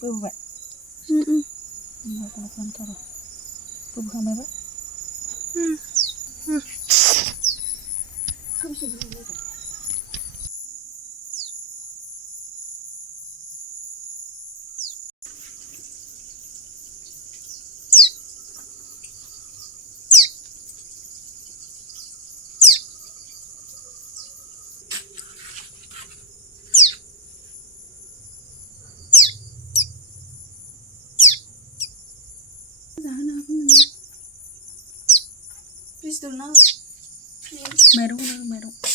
Pubak. Mau kantor. Pubak apa? Please do not. Meru.